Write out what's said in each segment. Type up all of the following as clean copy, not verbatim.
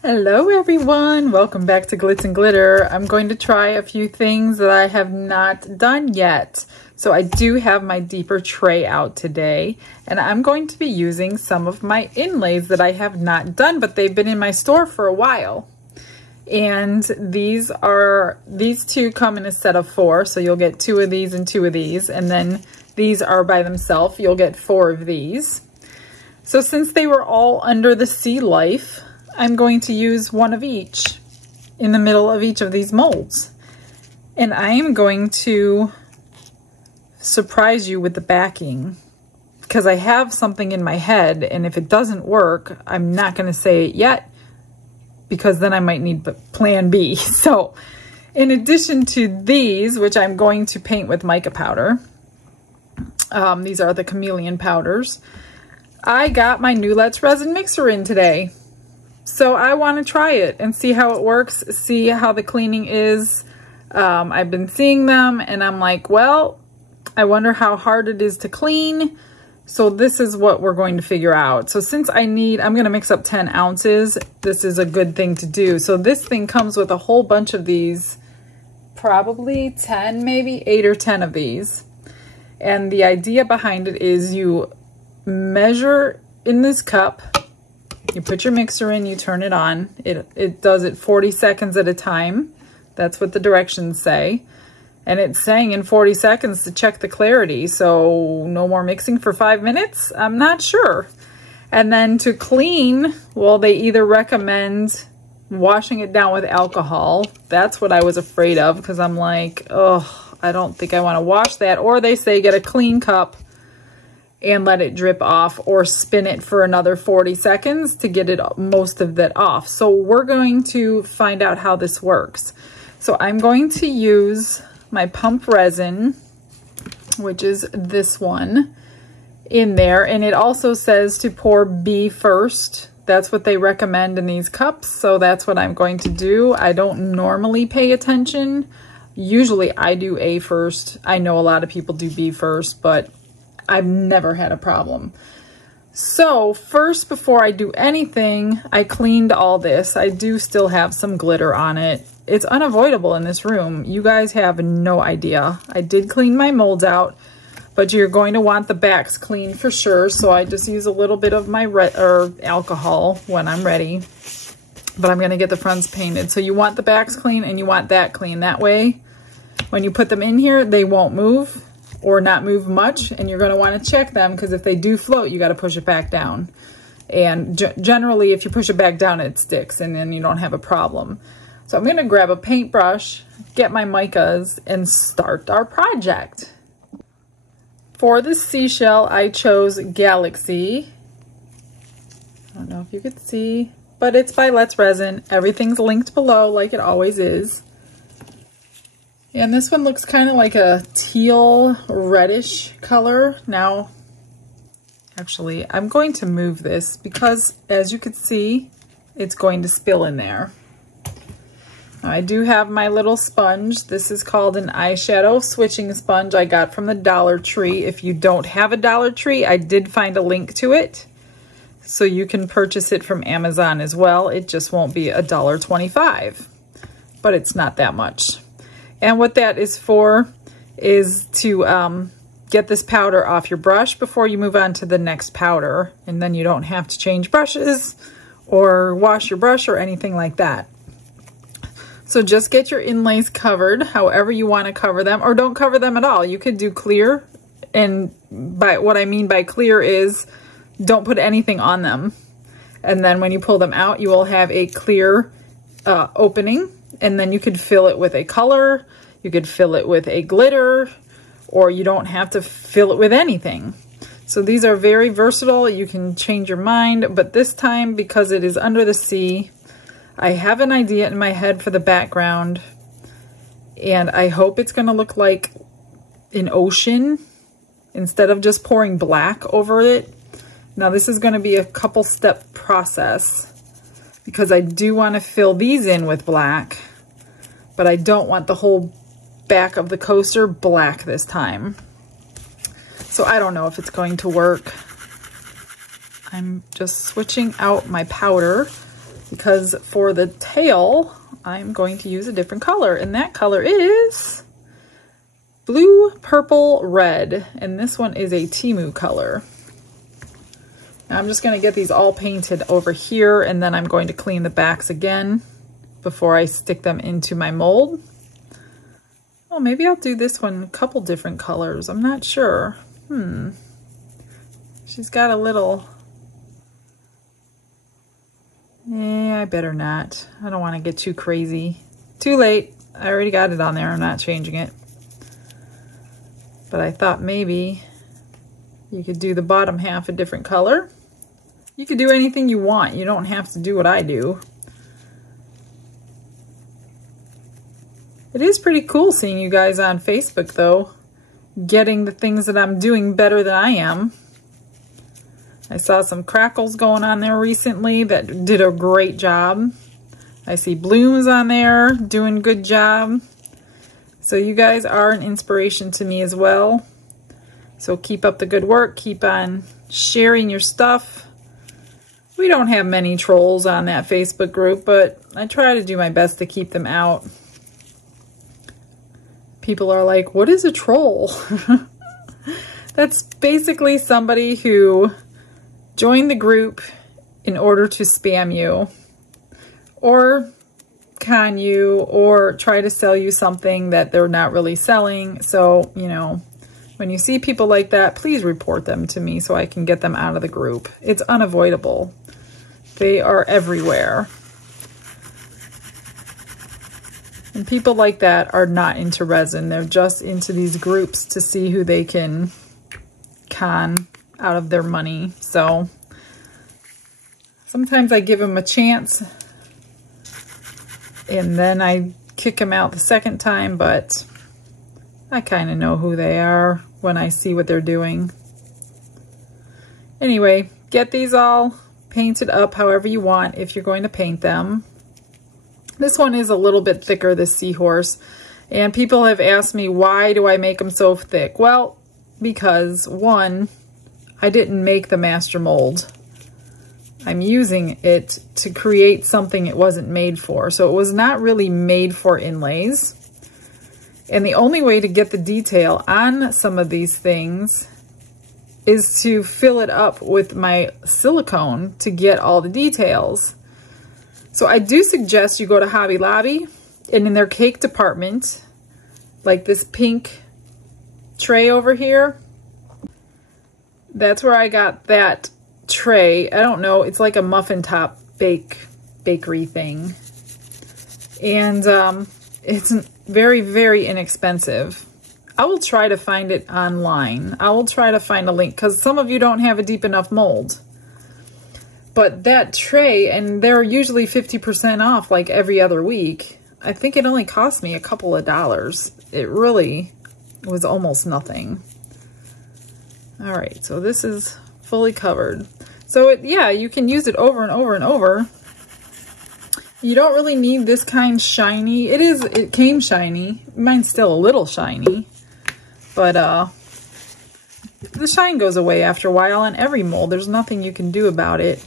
Hello everyone, welcome back to Glitz and Glitter. I'm going to try a few things that I have not done yet. So I do have my deeper tray out today, and I'm going to be using some of my inlays that I have not done, but they've been in my store for a while. And these two come in a set of 4, so you'll get 2 of these and 2 of these, and then these are by themselves, you'll get 4 of these. So since they were all under the sea life, I'm going to use one of each in the middle of each of these molds. And I am going to surprise you with the backing because I have something in my head, and if it doesn't work, I'm not going to say it yet because then I might need plan B. So in addition to these, which I'm going to paint with mica powder, these are the Chameleon powders, I got my new Let's Resin mixer in today. So I want to try it and see how it works, see how the cleaning is. I've been seeing them and I'm like, well, I wonder how hard it is to clean. So this is what we're going to figure out. So since I'm going to mix up 10 ounces, this is a good thing to do. So this thing comes with a whole bunch of these, probably 10, maybe 8 or 10 of these. And the idea behind it is you measure in this cup. You put your mixer in, you turn it on. It does it 40 seconds at a time. That's what the directions say. And it's saying in 40 seconds to check the clarity. So no more mixing for 5 minutes? I'm not sure. And then to clean, well, they either recommend washing it down with alcohol. That's what I was afraid of because I'm like, oh, I don't think I want to wash that. Or they say get a clean cup and let it drip off, or spin it for another 40 seconds to get it most of that off. So we're going to find out how this works. So I'm going to use my pump resin, which is this one, in there. And it also says to pour B first. That's what they recommend in these cups. So that's what I'm going to do. I don't normally pay attention. Usually I do A first. I know a lot of people do B first, but I've never had a problem. So first, before I do anything, I cleaned all this. I do still have some glitter on it. It's unavoidable in this room. You guys have no idea. I did clean my molds out, but you're going to want the backs clean for sure. So I just use a little bit of my alcohol when I'm ready, but I'm going to get the fronts painted. So you want the backs clean and you want that clean. That way, when you put them in here, they won't move or not move much, and you're going to want to check them because if they do float, you got to push it back down. And generally, if you push it back down, it sticks, and then you don't have a problem. So I'm going to grab a paintbrush, get my micas, and start our project. For the seashell, I chose Galaxy. I don't know if you could see, but it's by Let's Resin. Everything's linked below like it always is. And this one looks kind of like a teal reddish color. Now, actually, I'm going to move this because as you can see, it's going to spill in there. Now, I do have my little sponge. This is called an eyeshadow switching sponge I got from the Dollar Tree. If you don't have a Dollar Tree, I did find a link to it. So you can purchase it from Amazon as well. It just won't be $1.25, but it's not that much. And what that is for is to get this powder off your brush before you move on to the next powder. And then you don't have to change brushes or wash your brush or anything like that. So just get your inlays covered however you want to cover them, or don't cover them at all. You could do clear. And by what I mean by clear is don't put anything on them. And then when you pull them out, you will have a clear opening. And then you could fill it with a color, you could fill it with a glitter, or you don't have to fill it with anything. So these are very versatile. You can change your mind, but this time, because it is under the sea, I have an idea in my head for the background, and I hope it's gonna look like an ocean instead of just pouring black over it. Now this is gonna be a couple step process, because I do want to fill these in with black, but I don't want the whole back of the coaster black this time. So I don't know if it's going to work. I'm just switching out my powder because for the tail, I'm going to use a different color, and that color is blue, purple, red, and this one is a Temu color. Now I'm just going to get these all painted over here, and then I'm going to clean the backs again before I stick them into my mold. Oh, maybe I'll do this one a couple different colors. I'm not sure. She's got a little... I better not. I don't want to get too crazy. Too late. I already got it on there. I'm not changing it. But I thought maybe you could do the bottom half a different color. You could do anything you want. You don't have to do what I do. It is pretty cool seeing you guys on Facebook, though, getting the things that I'm doing better than I am. I saw some crackles going on there recently that did a great job. I see blooms on there doing a good job. So you guys are an inspiration to me as well. So keep up the good work. Keep on sharing your stuff. We don't have many trolls on that Facebook group, but I try to do my best to keep them out. People are like, what is a troll? That's basically somebody who joined the group in order to spam you or con you or try to sell you something that they're not really selling. So, you know, when you see people like that, please report them to me so I can get them out of the group. It's unavoidable. They are everywhere. And people like that are not into resin. They're just into these groups to see who they can con out of their money. So sometimes I give them a chance and then I kick them out the second time, but I kind of know who they are when I see what they're doing. Anyway, get these all painted up however you want if you're going to paint them. This one is a little bit thicker, this seahorse, and people have asked me, why do I make them so thick? Well, because one, I didn't make the master mold. I'm using it to create something it wasn't made for. So it was not really made for inlays. And the only way to get the detail on some of these things is to fill it up with my silicone to get all the details. So I do suggest you go to Hobby Lobby, and in their cake department, like this pink tray over here, that's where I got that tray. I don't know, it's like a muffin top bakery thing. And it's very, very inexpensive. I will try to find it online. I will try to find a link because some of you don't have a deep enough mold. But that tray, and they're usually 50% off like every other week. I think it only cost me a couple of dollars. It really was almost nothing. All right, so this is fully covered. So yeah, you can use it over and over and over. You don't really need this kind shiny. It came shiny. Mine's still a little shiny. But the shine goes away after a while on every mold. There's nothing you can do about it.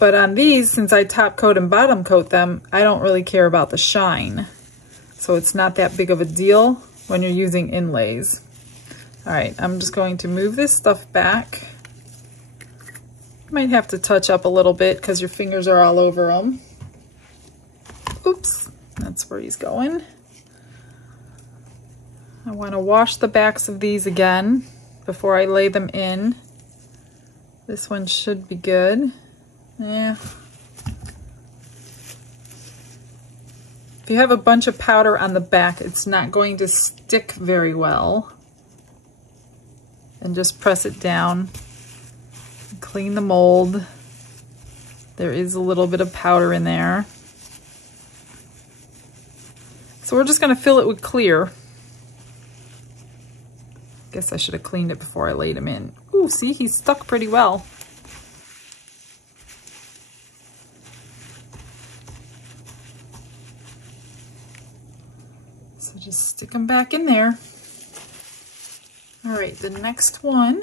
But on these, since I top coat and bottom coat them, I don't really care about the shine. So it's not that big of a deal when you're using inlays. All right, I'm just going to move this stuff back. You might have to touch up a little bit because your fingers are all over them. Oops, that's where he's going. I want to wash the backs of these again before I lay them in. This one should be good. Yeah. If you have a bunch of powder on the back, it's not going to stick very well. And just press it down. Clean the mold. There is a little bit of powder in there. So we're just going to fill it with clear. Guess I should have cleaned it before I laid him in. Ooh, see, he's stuck pretty well. So just stick them back in there. All right, the next one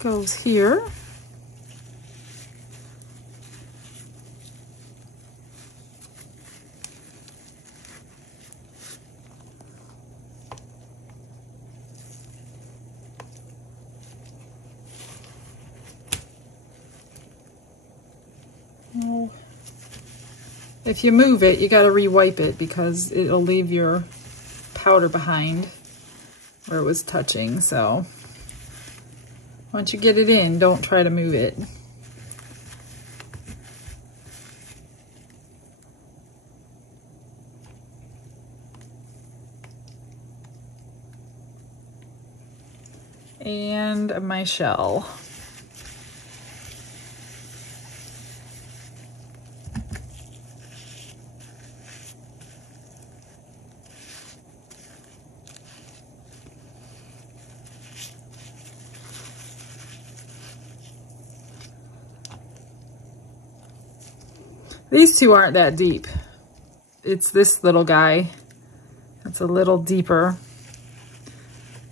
goes here. Oh. If you move it, you gotta re-wipe it because it'll leave your powder behind where it was touching. So once you get it in, don't try to move it. And my shell. These two aren't that deep. It's this little guy that's a little deeper.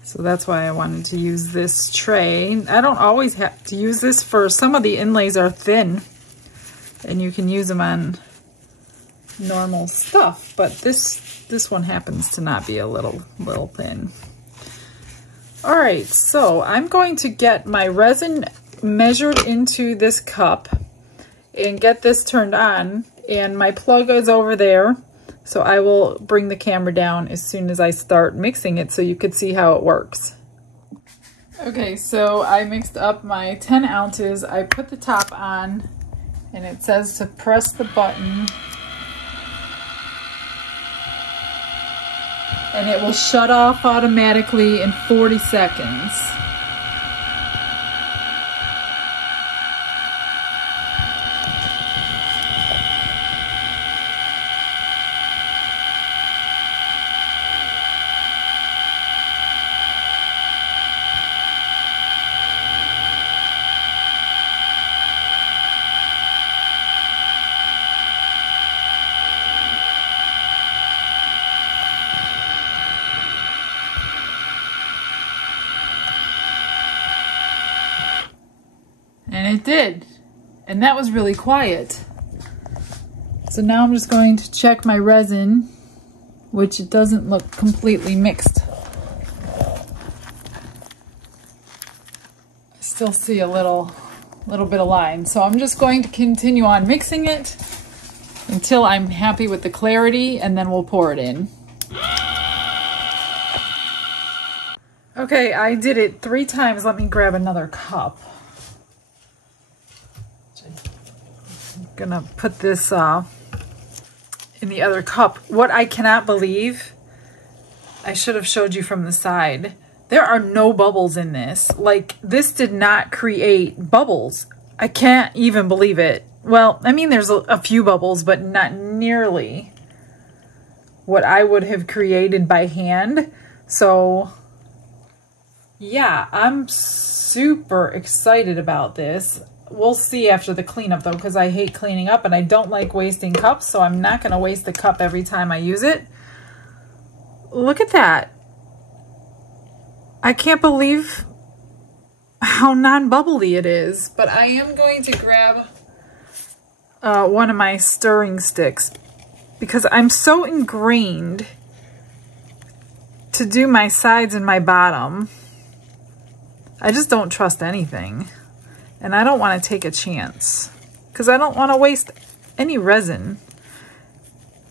So that's why I wanted to use this tray. I don't always have to use this for, some of the inlays are thin and you can use them on normal stuff, but this one happens to not be a little thin. All right, so I'm going to get my resin measured into this cup and get this turned on, and my plug is over there. So I will bring the camera down as soon as I start mixing it so you could see how it works. Okay, so I mixed up my 10 ounces. I put the top on and it says to press the button and it will shut off automatically in 40 seconds. And it did. And that was really quiet. So now I'm just going to check my resin, which it doesn't look completely mixed. I still see a little bit of line. So I'm just going to continue on mixing it until I'm happy with the clarity, and then we'll pour it in. Okay, I did it 3 times. Let me grab another cup. I'm gonna put this in the other cup. What I cannot believe, I should have showed you from the side, there are no bubbles in this. Like, this did not create bubbles. I can't even believe it. Well, I mean, there's a few bubbles, but not nearly what I would have created by hand. So yeah, I'm super excited about this. We'll see after the cleanup though, because I hate cleaning up and I don't like wasting cups, so I'm not going to waste the cup every time I use it. Look at that. I can't believe how non-bubbly it is, but I am going to grab one of my stirring sticks because I'm so ingrained to do my sides and my bottom. I just don't trust anything. And I don't want to take a chance because I don't want to waste any resin.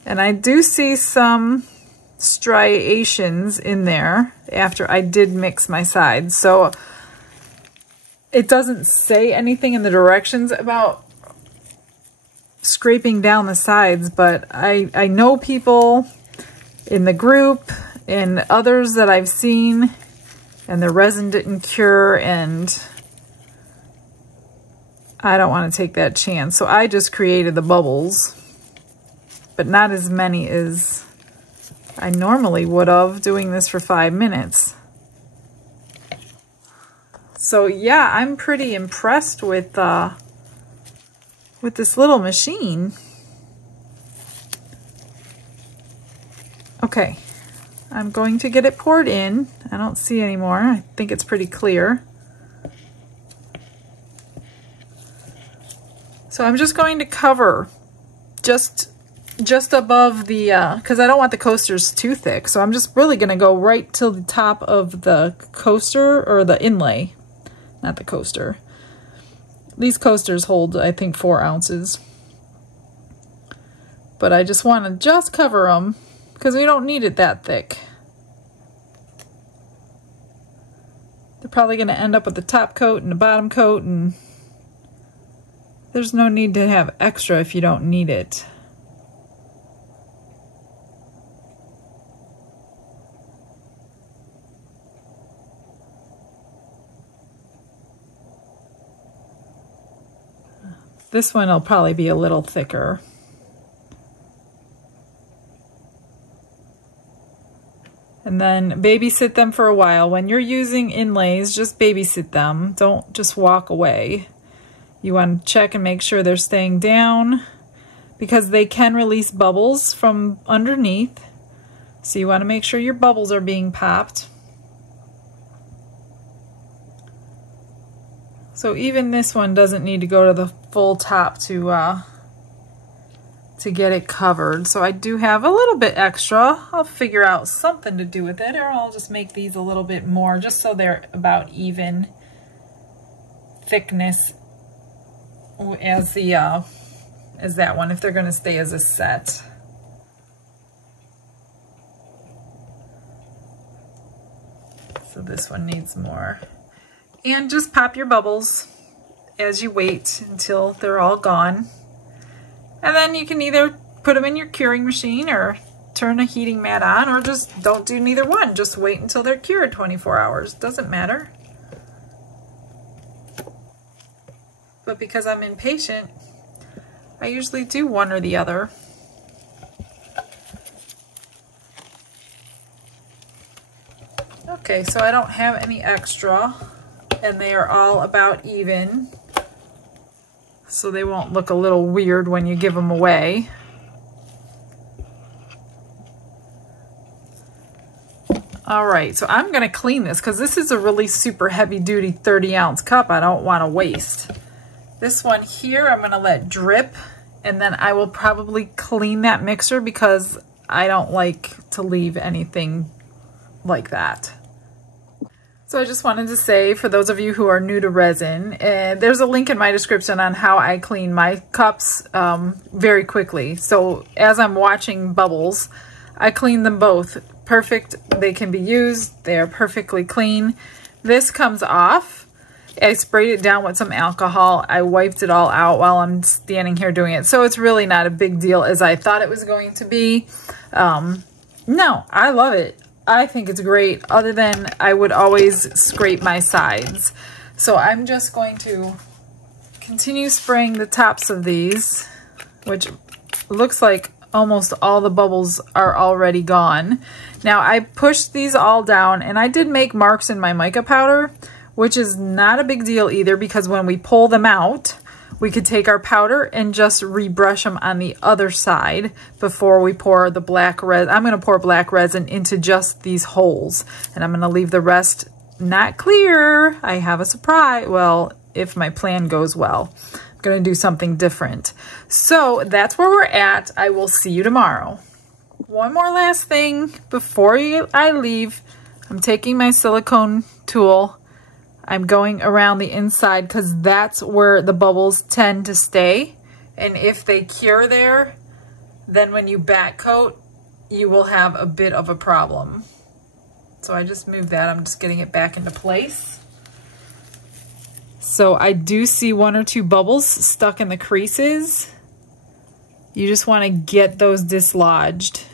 And I do see some striations in there after I did mix my sides. So it doesn't say anything in the directions about scraping down the sides, but I know people in the group and others that I've seen, and the resin didn't cure, and I don't want to take that chance. So I just created the bubbles, but not as many as I normally would have doing this for 5 minutes. So yeah, I'm pretty impressed with this little machine. Okay, I'm going to get it poured in. I don't see any more. I think it's pretty clear. So I'm just going to cover just above the, because I don't want the coasters too thick. So I'm just really going to go right till the top of the coaster, or the inlay, not the coaster. These coasters hold, I think, 4 ounces. but I just want to just cover them because we don't need it that thick. They're probably going to end up with the top coat and the bottom coat, and there's no need to have extra if you don't need it. This one will probably be a little thicker. And then babysit them for a while. When you're using inlays, just babysit them. Don't just walk away. You want to check and make sure they're staying down because they can release bubbles from underneath. So you want to make sure your bubbles are being popped. So even this one doesn't need to go to the full top to get it covered. So I do have a little bit extra. I'll figure out something to do with it, or I'll just make these a little bit more just so they're about even thickness as the as that one, if they're going to stay as a set. So this one needs more. And just pop your bubbles as you wait until they're all gone. And then you can either put them in your curing machine or turn a heating mat on, or just don't do neither one. Just wait until they're cured 24 hours. Doesn't matter. But because I'm impatient, I usually do one or the other. Okay, so I don't have any extra, and they are all about even, so they won't look a little weird when you give them away. All right, so I'm gonna clean this because this is a really super heavy duty 30-ounce cup I don't want to waste. This one here I'm gonna let drip, and then I will probably clean that mixer because I don't like to leave anything like that. So I just wanted to say, for those of you who are new to resin, there's a link in my description on how I clean my cups very quickly. So as I'm watching bubbles, I clean them both. Perfect, they can be used, they're perfectly clean. This comes off. I sprayed it down with some alcohol. I wiped it all out while I'm standing here doing it. So it's really not a big deal as I thought it was going to be. No, I love it. I think it's great, other than I would always scrape my sides. So I'm just going to continue spraying the tops of these, which looks like almost all the bubbles are already gone. Now I pushed these all down, and I did make marks in my mica powder, which is not a big deal either, because when we pull them out, we could take our powder and just rebrush them on the other side before we pour the black resin. I'm going to pour black resin into just these holes, and I'm going to leave the rest not clear. I have a surprise. Well, if my plan goes well, I'm going to do something different. So that's where we're at. I will see you tomorrow. One more last thing before I leave. I'm taking my silicone tool. I'm going around the inside because that's where the bubbles tend to stay. And if they cure there, then when you back coat, you will have a bit of a problem. So I just moved that. I'm just getting it back into place. So I do see one or two bubbles stuck in the creases. You just want to get those dislodged,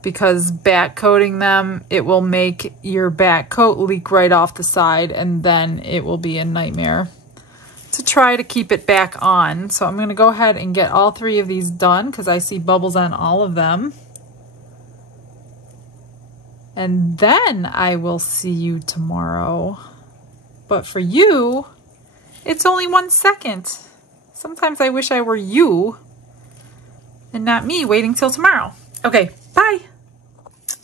because back coating them, it will make your back coat leak right off the side, and then it will be a nightmare to try to keep it back on. So I'm going to go ahead and get all three of these done because I see bubbles on all of them. And then I will see you tomorrow. But for you, it's only 1 second. Sometimes I wish I were you and not me waiting till tomorrow. Okay, bye.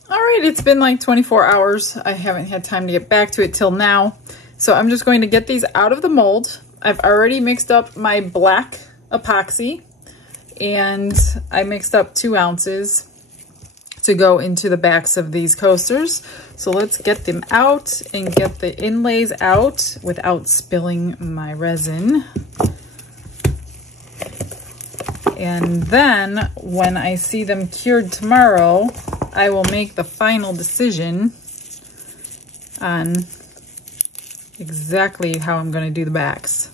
All right, it's been like 24 hours. I haven't had time to get back to it till now. So I'm just going to get these out of the mold. I've already mixed up my black epoxy, and I mixed up 2 ounces to go into the backs of these coasters. So let's get them out and get the inlays out without spilling my resin. And then when I see them cured tomorrow, I will make the final decision on exactly how I'm going to do the backs.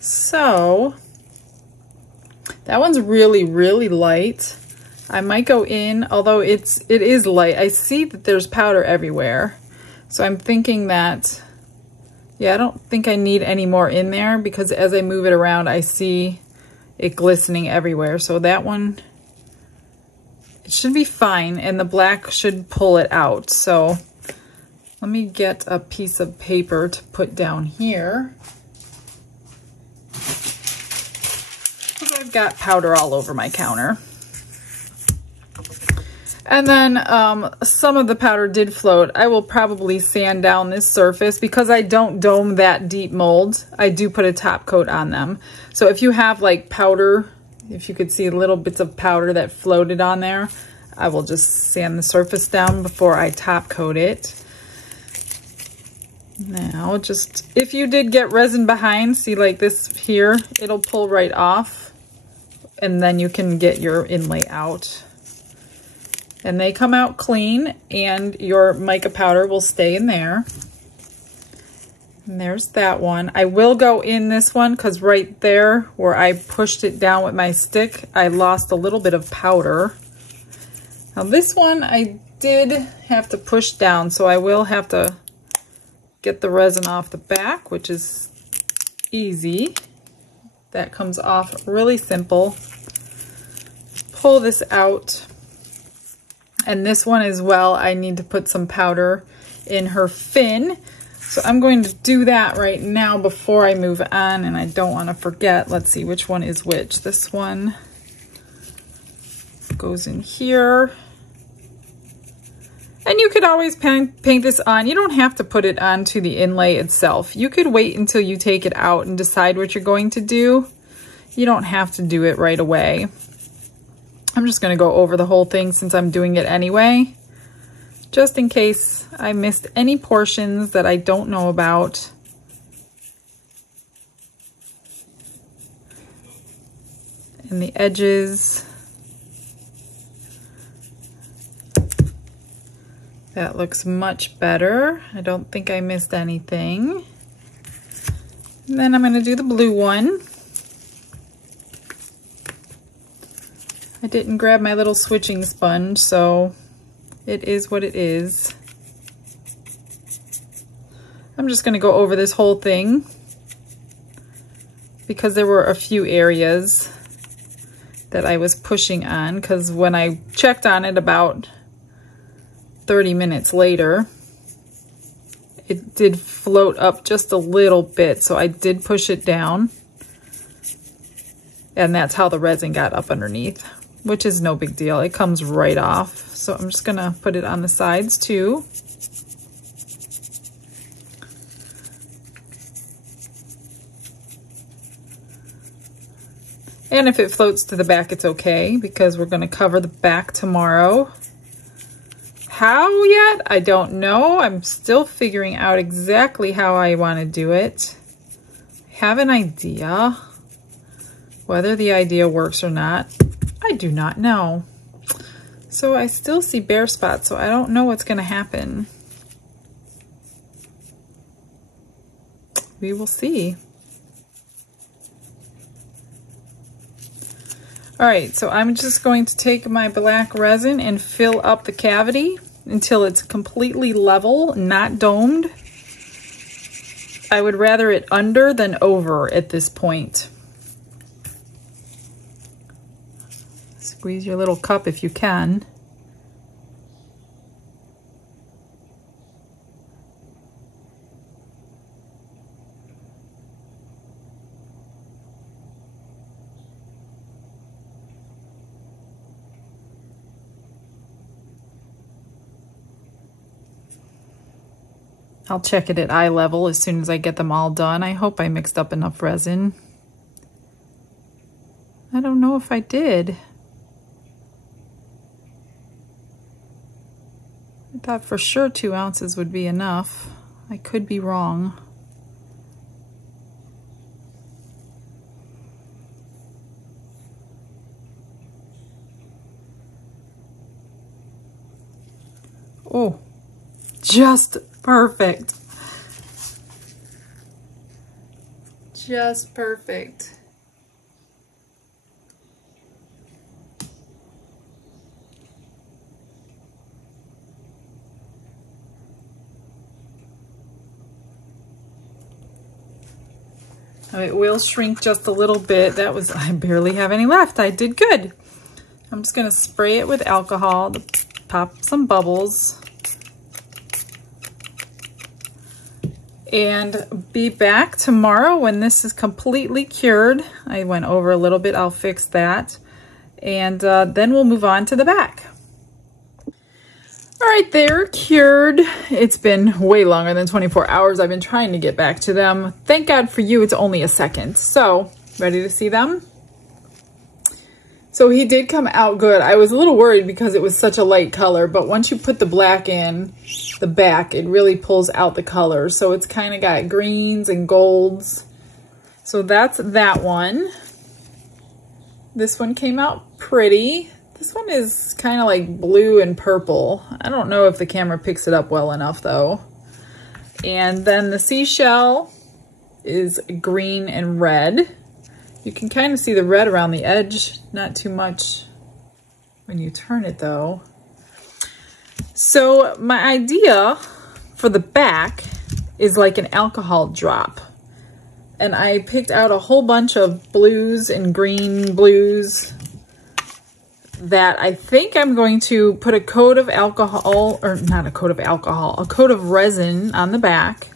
So that one's really, really light. I might go in, although it is light. I see that there's powder everywhere. So I'm thinking that, yeah, I don't think I need any more in there because as I move it around, I see it glistening everywhere. So that one, it should be fine, and the black should pull it out. So let me get a piece of paper to put down here, because I've got powder all over my counter. And then some of the powder did float. I will probably sand down this surface because I don't dome that deep molds. I do put a top coat on them. So if you have like powder, if you could see little bits of powder that floated on there, I will just sand the surface down before I top coat it. Now, just if you did get resin behind, see like this here, it'll pull right off, and then you can get your inlay out. And they come out clean, and your mica powder will stay in there. And there's that one. I will go in this one because right there where I pushed it down with my stick, I lost a little bit of powder. Now this one I did have to push down, so I will have to get the resin off the back, which is easy. That comes off really simple. Pull this out. And this one as well, I need to put some powder in her fin. So I'm going to do that right now before I move on, and I don't want to forget. Let's see which one is which. This one goes in here. And you could always paint this on. You don't have to put it onto the inlay itself. You could wait until you take it out and decide what you're going to do. You don't have to do it right away. I'm just going to go over the whole thing since I'm doing it anyway, just in case I missed any portions that I don't know about. And the edges. That looks much better. I don't think I missed anything. And then I'm going to do the blue one. I didn't grab my little switching sponge, so it is what it is. I'm just going to go over this whole thing because there were a few areas that I was pushing on, because when I checked on it about 30 minutes later, it did float up just a little bit, so I did push it down, and that's how the resin got up underneath, which is no big deal. It comes right off. So I'm just gonna put it on the sides too. And if it floats to the back, it's okay, because we're gonna cover the back tomorrow. How yet? I don't know. I'm still figuring out exactly how I wanna do it. I have an idea. Whether the idea works or not, I do not know. So I still see bare spots, so I don't know what's going to happen. We will see. All right, so I'm just going to take my black resin and fill up the cavity until it's completely level, not domed. I would rather it under than over at this point. Squeeze your little cup if you can. I'll check it at eye level as soon as I get them all done. I hope I mixed up enough resin. I don't know if I did. I thought for sure 2 ounces would be enough. I could be wrong. Oh, just perfect. Just perfect. It will shrink just a little bit. I barely have any left. I did good. I'm just gonna spray it with alcohol to pop some bubbles. And be back tomorrow when this is completely cured. I went over a little bit, I'll fix that. And then we'll move on to the back. All right, they're cured. It's been way longer than 24 hours. I've been trying to get back to them. Thank God for you, it's only a second. So, ready to see them? So he did come out good. I was a little worried because it was such a light color, but once you put the black in the back, it really pulls out the color. So it's kind of got greens and golds. So that's that one. This one came out pretty. This one is kind of like blue and purple. I don't know if the camera picks it up well enough though. And then the seashell is green and red. You can kind of see the red around the edge, not too much when you turn it though. So my idea for the back is like an alcohol drop. And I picked out a whole bunch of blues and green blues that I think I'm going to put a coat of alcohol, or not a coat of alcohol, a coat of resin on the back,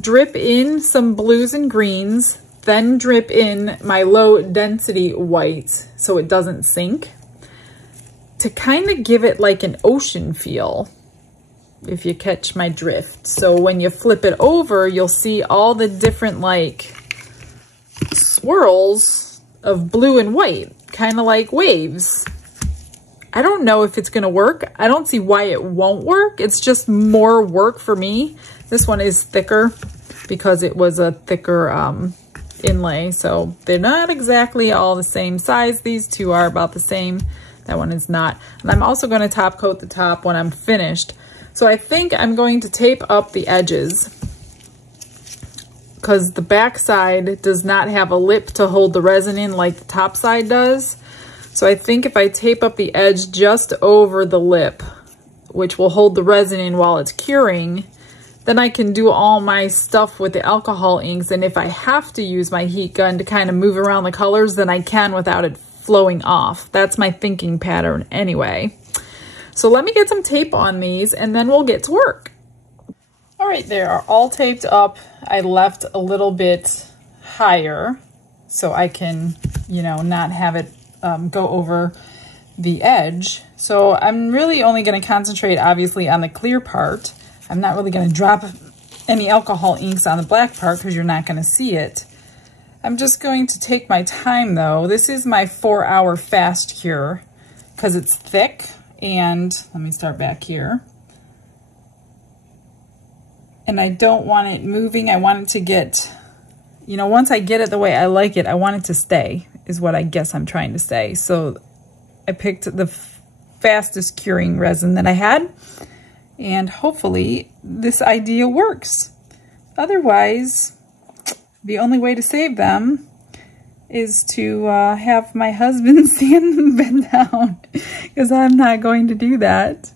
drip in some blues and greens, then drip in my low density whites so it doesn't sink, to kind of give it like an ocean feel, if you catch my drift. So when you flip it over, you'll see all the different like swirls of blue and white, kind of like waves. I don't know if it's gonna work. I don't see why it won't work. It's just more work for me. This one is thicker because it was a thicker inlay, so they're not exactly all the same size. These two are about the same. That one is not. And I'm also going to top coat the top when I'm finished. So I think I'm going to tape up the edges because the back side does not have a lip to hold the resin in like the top side does. So I think if I tape up the edge just over the lip, which will hold the resin in while it's curing, then I can do all my stuff with the alcohol inks. And if I have to use my heat gun to kind of move around the colors, then I can without it flowing off. That's my thinking pattern anyway. So let me get some tape on these and then we'll get to work. All right, they are all taped up. I left a little bit higher so I can, you know, not have it go over the edge. So I'm really only going to concentrate obviously on the clear part. I'm not really going to drop any alcohol inks on the black part because you're not going to see it. I'm just going to take my time though. This is my 4-hour fast cure because it's thick. And let me start back here. And I don't want it moving. I want it to get, you know, once I get it the way I like it, I want it to stay, is what I guess I'm trying to say. So I picked the fastest curing resin that I had. And hopefully this idea works. Otherwise, the only way to save them is to have my husband sand them bend down, because I'm not going to do that.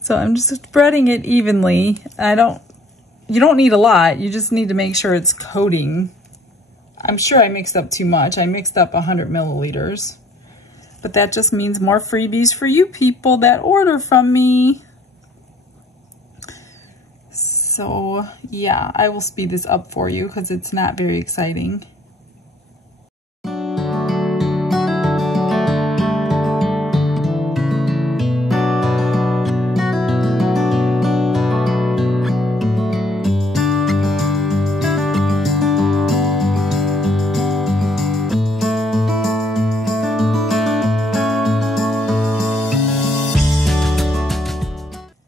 So I'm just spreading it evenly. You don't need a lot, you just need to make sure it's coating. I'm sure I mixed up too much. I mixed up 100 milliliters. But that just means more freebies for you people that order from me. So yeah, I will speed this up for you because it's not very exciting.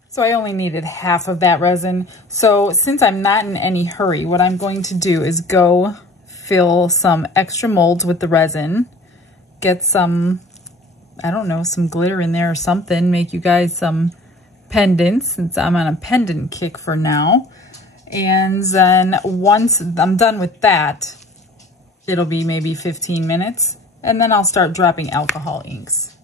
So I only needed half of that resin. So since I'm not in any hurry, what I'm going to do is go fill some extra molds with the resin, get some, I don't know, some glitter in there or something, make you guys some pendants, since I'm on a pendant kick for now. And then once I'm done with that, it'll be maybe 15 minutes, and then I'll start dropping alcohol inks.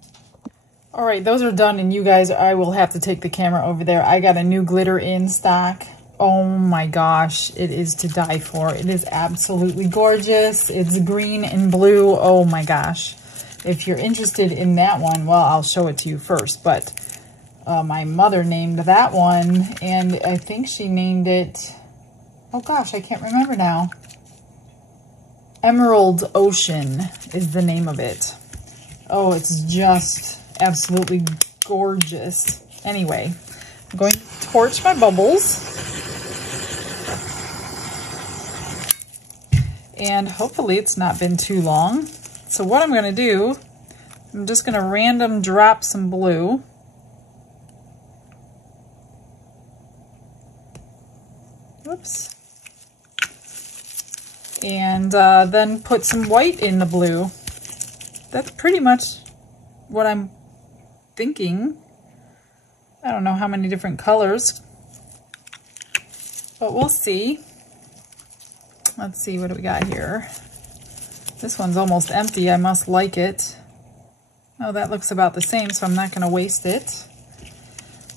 All right, those are done, and you guys, I will have to take the camera over there. I got a new glitter in stock. Oh my gosh, it is to die for. It is absolutely gorgeous. It's green and blue. Oh my gosh. If you're interested in that one, well, I'll show it to you first, but my mother named that one, and I think she named it, oh gosh, I can't remember now. Emerald Ocean is the name of it. Oh, it's just absolutely gorgeous. Anyway, I'm going to torch my bubbles. And hopefully it's not been too long. So what I'm going to do, I'm just going to random drop some blue. Whoops. And then put some white in the blue. That's pretty much what I'm thinking. I don't know how many different colors, but we'll see. Let's see, what do we got here? This one's almost empty. I must like it. Oh, that looks about the same, so I'm not going to waste it.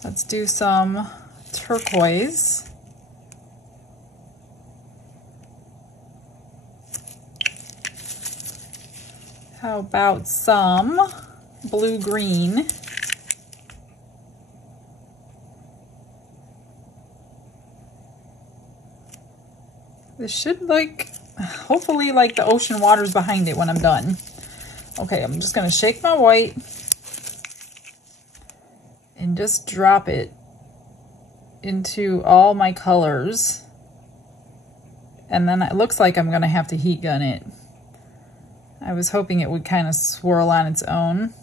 Let's do some turquoise. How about some blue-green? This should hopefully like the ocean waters behind it when I'm done. Okay, I'm just gonna shake my white and just drop it into all my colors. And then it looks like I'm gonna have to heat gun it. I was hoping it would kind of swirl on its own.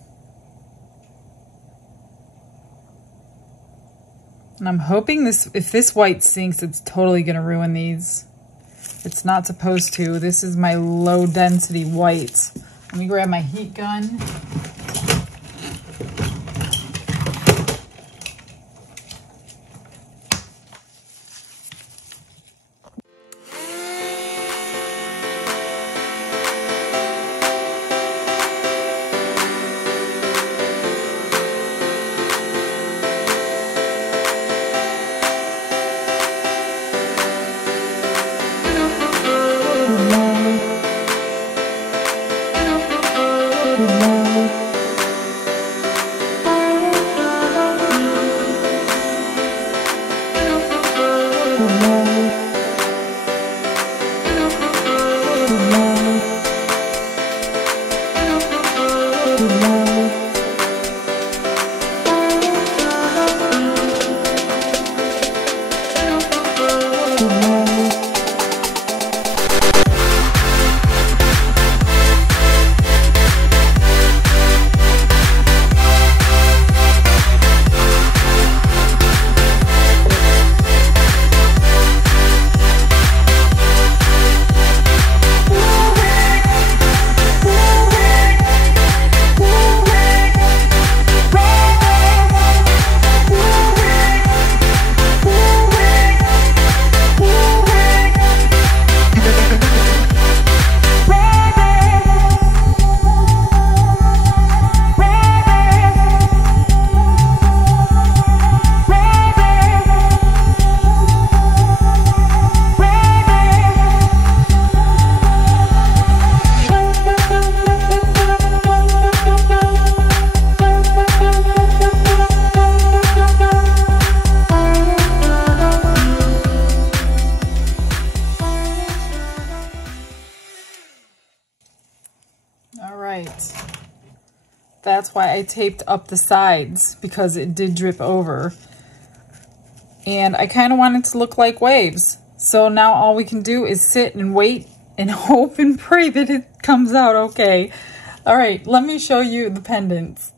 And I'm hoping if this white sinks, it's totally gonna ruin these. It's not supposed to. This is my low density white. Let me grab my heat gun. That's why I taped up the sides, because it did drip over. And I kind of want it to look like waves. So now all we can do is sit and wait and hope and pray that it comes out okay. All right, let me show you the pendants.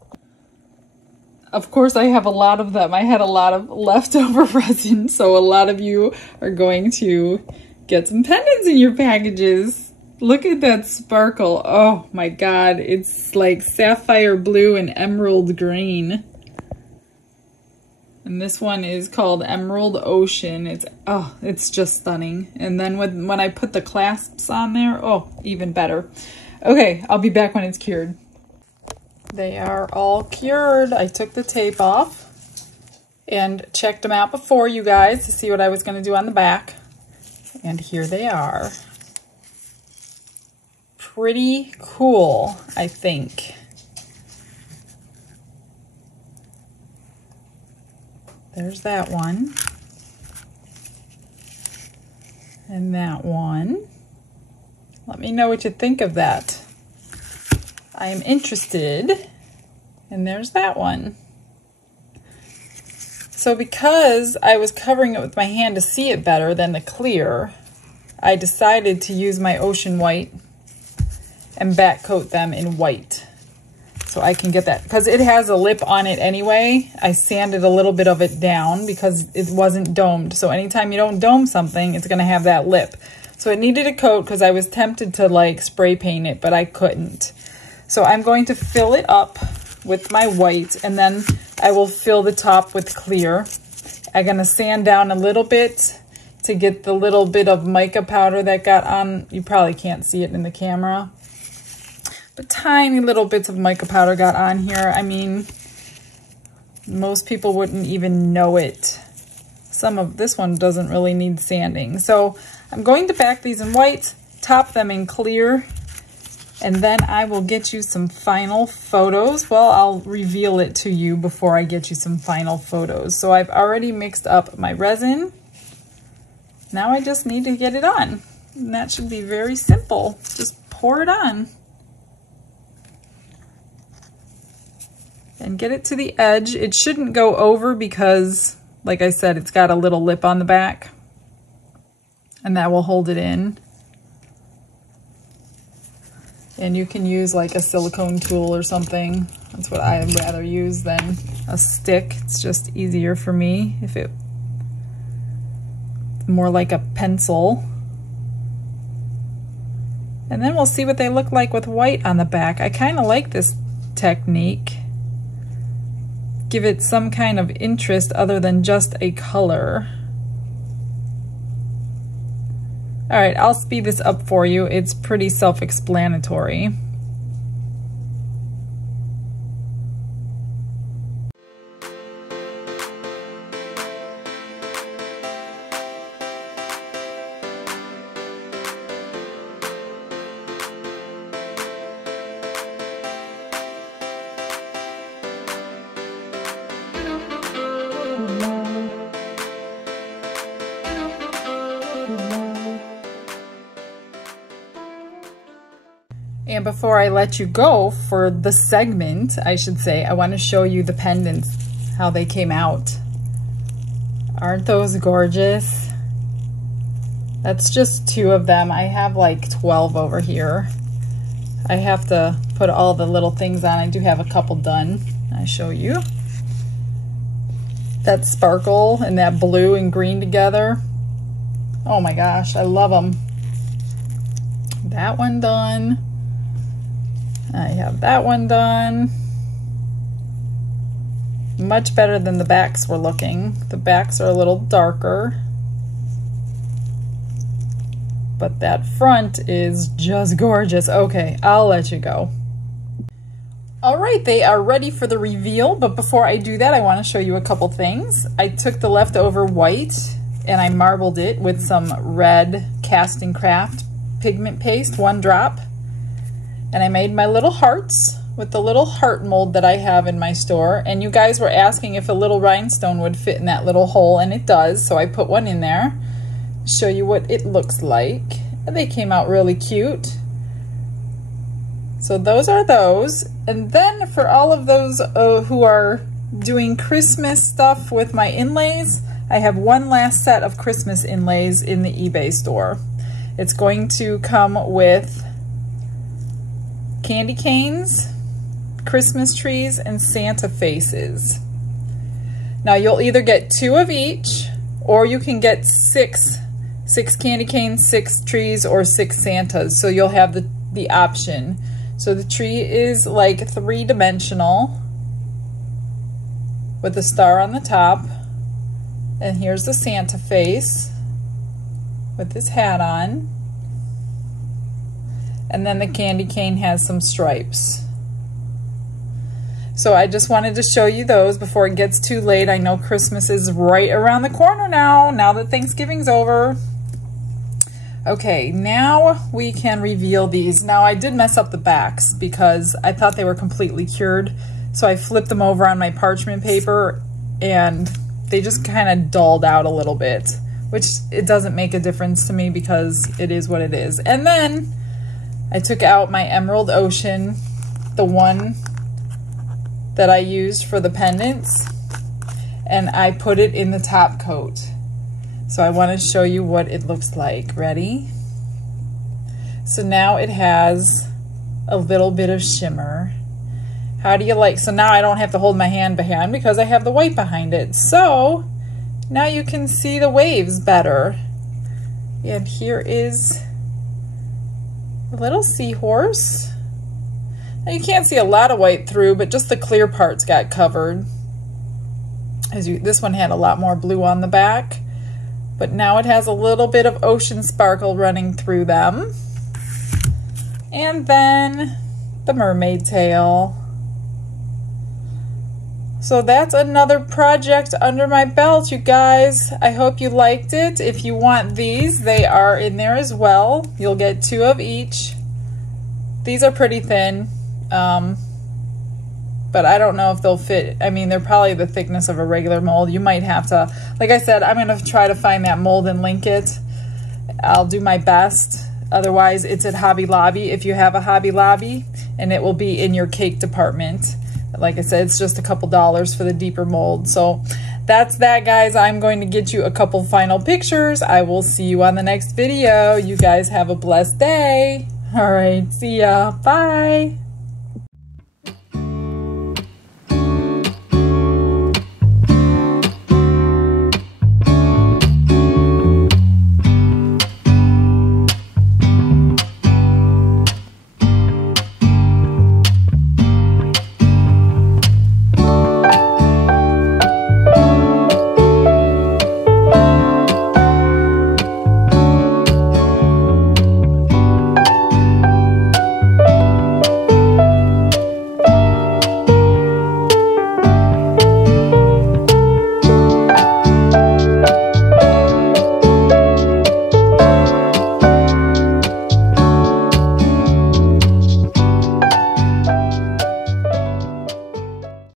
Of course, I have a lot of them. I had a lot of leftover resin, so a lot of you are going to get some pendants in your packages. Look at that sparkle. Oh my God, it's like sapphire blue and emerald green. And this one is called Emerald Ocean. It's just stunning. And then when I put the clasps on there, oh, even better. Okay, I'll be back when it's cured. They are all cured. I took the tape off and checked them out before, you guys, to see what I was going to do on the back. And here they are. Pretty cool, I think. There's that one. And that one. Let me know what you think of that. I am interested. And there's that one. So because I was covering it with my hand to see it better than the clear, I decided to use my ocean white and back coat them in white. So I can get that, because it has a lip on it anyway. I sanded a little bit of it down because it wasn't domed. So anytime you don't dome something, it's gonna have that lip. So it needed a coat because I was tempted to like spray paint it, but I couldn't. So I'm going to fill it up with my white, and then I will fill the top with clear. I'm gonna sand down a little bit to get the little bit of mica powder that got on. You probably can't see it in the camera, but tiny little bits of mica powder got on here. I mean, most people wouldn't even know it. This one doesn't really need sanding. So I'm going to back these in white, top them in clear, and then I will get you some final photos. Well, I'll reveal it to you before I get you some final photos. So I've already mixed up my resin. Now I just need to get it on. And that should be very simple. Just pour it on. And get it to the edge. It shouldn't go over because, like I said, it's got a little lip on the back. And that will hold it in. And you can use like a silicone tool or something. That's what I'd rather use than a stick. It's just easier for me if it's more like a pencil. And then we'll see what they look like with white on the back. I kind of like this technique. Give it some kind of interest other than just a color. All right, I'll speed this up for you. It's pretty self-explanatory. And before I let you go for the segment, I should say, I want to show you the pendants, how they came out. Aren't those gorgeous? That's just 2 of them. I have like 12 over here. I have to put all the little things on. I do have a couple done. I'll show you. That sparkle and that blue and green together. Oh my gosh, I love them. That one done. I have that one done. Much better than the backs were looking. The backs are a little darker. But that front is just gorgeous. Okay, I'll let you go. All right, they are ready for the reveal, but before I do that, I want to show you a couple things. I took the leftover white and I marbled it with some red Casting Craft pigment paste, 1 drop. And I made my little hearts with the little heart mold that I have in my store. And you guys were asking if a little rhinestone would fit in that little hole, and it does. So I put one in there. Show you what it looks like. And they came out really cute. So those are those. And then for all of those who are doing Christmas stuff with my inlays, I have one last set of Christmas inlays in the eBay store. It's going to come with candy canes, Christmas trees, and Santa faces. Now you'll either get 2 of each, or you can get 6 candy canes, 6 trees, or 6 Santas. So you'll have the option. So the tree is like 3-dimensional. with the star on the top. And here's the Santa face with his hat on. And then the candy cane has some stripes. So I just wanted to show you those before it gets too late. I know Christmas is right around the corner now that Thanksgiving's over. Okay, now we can reveal these. Now I did mess up the backs because I thought they were completely cured. So I flipped them over on my parchment paper and they just kind of dulled out a little bit, which it doesn't make a difference to me because it is what it is. And then I took out my Emerald Ocean, the one that I used for the pendants, and I put it in the top coat. So I want to show you what it looks like. Ready? So now it has a little bit of shimmer. How do you like? So now I don't have to hold my hand behind because I have the white behind it. So now you can see the waves better. And here is a little seahorse. Now you can't see a lot of white through, but just the clear parts got covered. This one had a lot more blue on the back, but now it has a little bit of ocean sparkle running through them. And then the mermaid tail. So that's another project under my belt, you guys. I hope you liked it. If you want these, they are in there as well. You'll get 2 of each. These are pretty thin. But I don't know if they'll fit. I mean, they're probably the thickness of a regular mold. You might have to, like I said, I'm going to try to find that mold and link it. I'll do my best. Otherwise, it's at Hobby Lobby if you have a Hobby Lobby, and it will be in your cake department. Like I said, it's just a couple dollars for the deeper mold. So that's that, guys. I'm going to get you a couple final pictures. I will see you on the next video. You guys have a blessed day. All right, see ya. Bye.